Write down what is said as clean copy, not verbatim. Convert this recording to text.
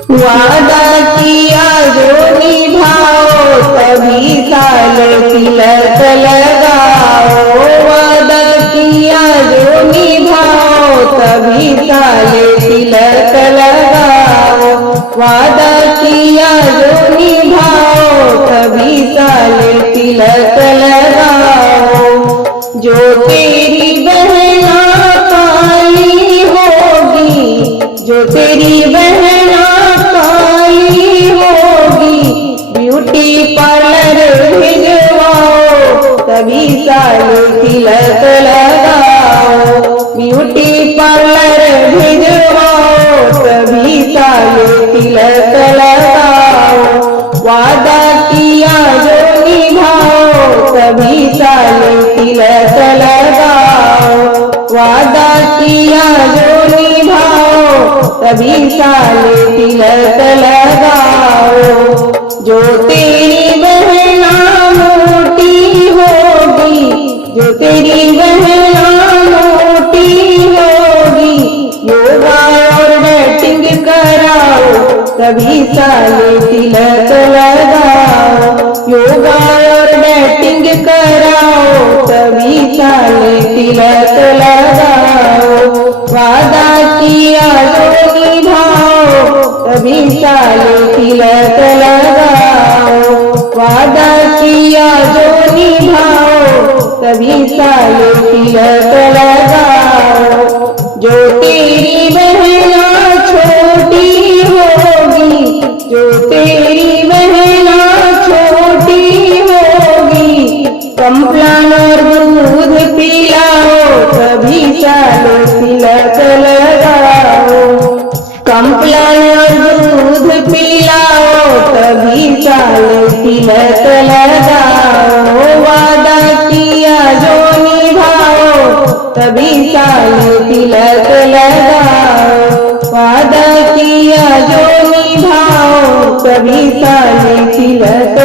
वादा किया जो निभाओ तभी साल तिलक लगाओ। वादा किया जो निभाओ तभी साल तिलक लगाओ। वादा किया जो निभाओ तभी साल तिलक लगाओ। जो तेरी बहना काली होगी, जो तेरी बहना काली होगी, ब्यूटी पार्लर भिजवाओ तभी साल तिलक लगाओ। ब्यूटी पार्लर भिजवाओ तभी साल तिलक लगाओ। वादा किया जो निभाओ तभी साल तिलक लगाओ। वादा किया जो निभाओ तभी साल तिलक लगाओ। जो तेरी बहना मोटी होगी, जो तेरी बहना मोटी होगी, योगा और डाइटिंग कराओ तभी साल तिलक लगाओ। योगा और डाइटिंग कराओ तभी साल तिलक लगाओ। वादा किया जो निभाओ तभी साल तिलक लगाओ। वादा किया जो निभाओ तभी साल तिलक लगाओ। जो तेरी बहना छोटी होगी, जो तेरी बहना छोटी होगी, कम्प्लान और दूध पिलाओ तभी साल तिलक लगाओ। कम्प्लान और दूध पिलाओ तभी साल तिलक लगाओ। वादा किया जो निभाओ तभी साल तिलक लगाओ। वादा किया जो निभाओ तभी साल तिलक